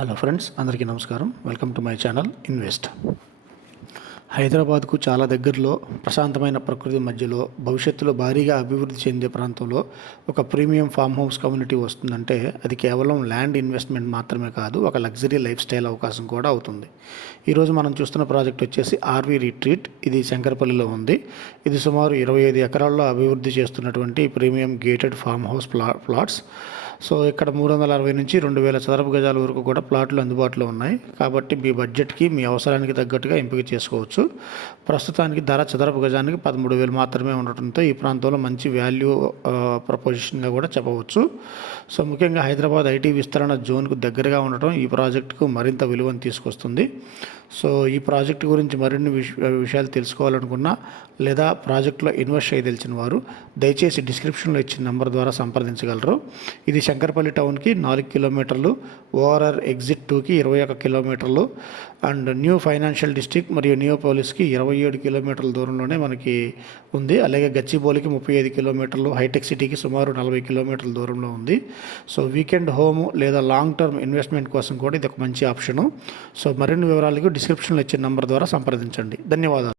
Hello friends, అందరికీ నమస్కారం. Welcome to my channel invest. హైదరాబాద్కు చాలా దగ్గరలో ప్రశాంతమైన ప్రకృతి మధ్యలో భవిష్యత్తులో భారీగా అభివృద్ధి చెందే ప్రాంతంలో ఒక ప్రీమియం ఫామ్ హౌస్ కమ్యూనిటీ వస్తుందంటే అది కేవలం ల్యాండ్ ఇన్వెస్ట్మెంట్ మాత్రమే కాదు, ఒక లగ్జరీ లైఫ్ స్టైల్ అవకాశం కూడా అవుతుంది. ఈరోజు మనం చూస్తున్న ప్రాజెక్ట్ వచ్చేసి ఆర్వీ రిట్రీట్. ఇది శంకరపల్లిలో ఉంది. ఇది సుమారు 25 ఎకరాల్లో అభివృద్ధి చేస్తున్నటువంటి premium gated farm house plots. So ఇక్కడ 360 నుంచి 2000 చదరపు గజాల వరకు కూడా ప్లాట్లు అందుబాటులో ఉన్నాయి. కాబట్టి మీ బడ్జెట్కి, మీ అవసరానికి తగ్గట్టుగా ఎంపిక చేసుకోవచ్చు. ప్రస్తుతానికి ధర చదరపు గజానికి 13,000 మాత్రమే ఉండటంతో ఈ ప్రాంతంలో మంచి వాల్యూ ప్రపోజిషన్గా కూడా చెప్పవచ్చు. సో ముఖ్యంగా హైదరాబాద్ ఐటీ విస్తరణ జోన్కు దగ్గరగా ఉండటం ఈ ప్రాజెక్టుకు మరింత విలువను తీసుకొస్తుంది. సో ఈ ప్రాజెక్టు గురించి మరిన్ని విషయాలు తెలుసుకోవాలనుకున్నా లేదా ప్రాజెక్టులో ఇన్వెస్ట్ చేయదలిచిన వారు దయచేసి డిస్క్రిప్షన్లో ఇచ్చిన నెంబర్ ద్వారా సంప్రదించగలరు. ఇది శంకరపల్లి టౌన్కి 4 కిలోమీటర్లు, ఓఆర్ఆర్ ఎగ్జిట్ 2కి 21 కిలోమీటర్లు అండ్ న్యూ ఫైనాన్షియల్ డిస్ట్రిక్ట్ మరియు నియోపోలిస్కి 27 కిలోమీటర్ల దూరంలోనే మనకి ఉంది. అలాగే గచ్చిబౌలికి 35 కిలోమీటర్లు, హైటెక్ సిటీకి సుమారు 40 కిలోమీటర్ల దూరంలో ఉంది. సో వీకెండ్ హోమ్ లేదా లాంగ్ టర్మ్ ఇన్వెస్ట్మెంట్ కోసం కూడా ఇది ఒక మంచి ఆప్షను. సో మరిన్ని వివరాలకు డిస్క్రిప్షన్లో ఇచ్చిన నంబర్ ద్వారా సంప్రదించండి. ధన్యవాదాలు.